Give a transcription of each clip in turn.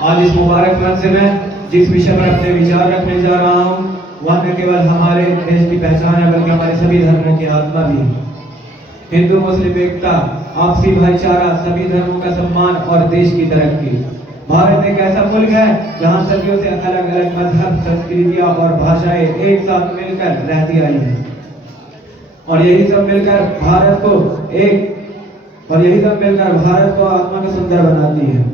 आज इस मुबारक मंच से मैं जिस विषय पर अपने विचार रखने जा रहा हूँ वह न केवल हमारे देश की पहचान है बल्कि हमारे सभी धर्मों की आत्मा भी है। हिंदू मुस्लिम एकता, आपसी भाईचारा, सभी धर्मों का सम्मान और देश की तरक्की। भारत एक ऐसा मुल्क है जहाँ सदियों से अलग अलग मजहब, संस्कृतियाँ और भाषाएं एक साथ मिलकर रहती आई हैं और यही सब मिलकर भारत को आत्मा को सुंदर बनाती है।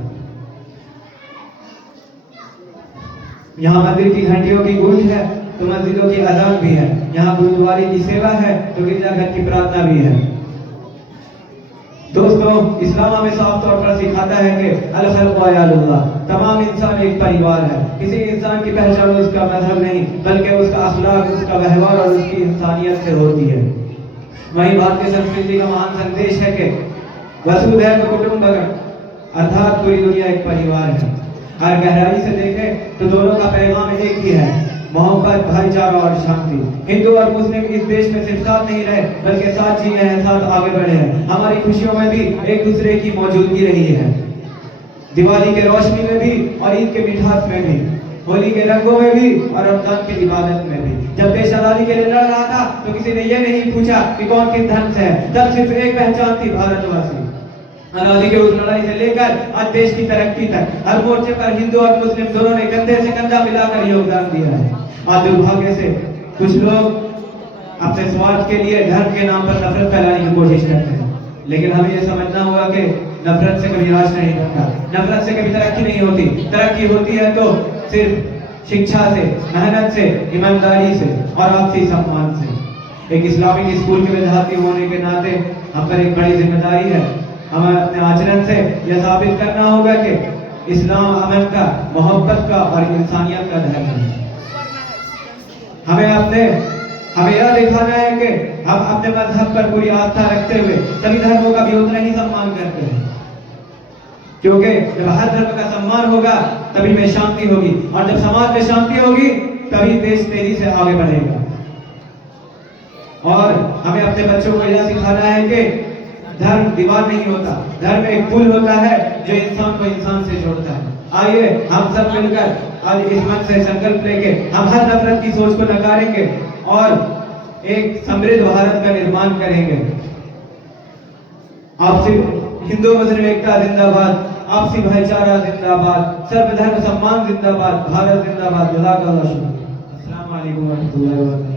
यहाँ मंदिर की घंटियों की गूंज है तो मस्जिदों की अजान भी है। यहाँ गुरुद्वारे की सेवा है तो गिरजाघर की प्रार्थना भी है। दोस्तों, इस्लाम हमें साफ तौर पर सिखाता है कि अल खल्क़ु अयालुल्लाह, तमाम इंसान एक परिवार है। किसी इंसान की पहचान उसका मजहब नहीं बल्कि उसका अखलाक, उसका व्यवहार और उसकी इंसानियत से होती है। वहीं भारतीय संस्कृति का महान संदेश है कि वसुधैव कुटुंबकम्, अर्थात पूरी दुनिया एक परिवार है। हर गहराई से देखें तो दोनों का पैगाम एक ही है, मोहब्बत, भाईचारा और शांति। हिंदू और मुस्लिम इस देश में सिर्फ साथ नहीं रहे बल्कि साथ जिए हैं, साथ आगे बढ़े हैं। हमारी खुशियों में भी एक दूसरे की मौजूदगी रही है, दिवाली के रोशनी में भी और ईद के मिठास में भी, होली के रंगों में भी और रमजान की इबादत में भी। जब देश आजादी के लिए लड़ रहा था तो किसी ने यह नहीं पूछा कि कौन किस धर्म से है, तब सिर्फ एक पहचान थी, भारतवासी। आजादी के उस लड़ाई से लेकर आज देश की तरक्की तक हर मोर्चे पर हिंदू और मुस्लिम दोनों ने कंधे से कंधा मिलाकर योगदान दिया है। आज दुर्भाग्य से कुछ लोग अपने स्वार्थ के लिए धर्म के नाम पर नफरत फैलाने की कोशिश करते हैं, लेकिन हमें यह समझना होगा कि नफरत से कभी राष्ट्र नहीं बनता, नफरत से कभी तरक्की नहीं होती। तरक्की होती है तो सिर्फ शिक्षा से, मेहनत से, ईमानदारी से और आपसी सम्मान से। एक इस्लामिक स्कूल के विद्यार्थी होने के नाते हम पर एक बड़ी जिम्मेदारी है। हमें अपने आचरण से यह साबित करना होगा कि इस्लाम अमन का, मोहब्बत का और इंसानियत का धर्म है। हमें यह दिखाना है कि हम अपने मजहब पर पूरी आस्था रखते हुए सभी धर्मों का भी उतना ही सम्मान करते हैं, क्योंकि जब हर धर्म का सम्मान होगा तभी में शांति होगी और जब समाज में शांति होगी तभी देश तेजी से आगे बढ़ेगा। और हमें अपने बच्चों को यह सिखाना है कि धर्म दीवार नहीं होता, धर्म एक पुल होता है जो इंसान को इंसान से जोड़ता है। आइए हम सब मिलकर आज इस मंच से संकल्प लेके हम हर नफरत की सोच को नकारेंगे और एक समृद्ध भारत का निर्माण करेंगे। आपसी हिंदू मुस्लिम एकता जिंदाबाद, आपसी भाईचारा जिंदाबाद, सर्वधर्म सम्मान जिंदाबाद, भारत जिंदाबाद। अस्सलाम वालेकुम व रहमतुल्लाहि व बरकातहू।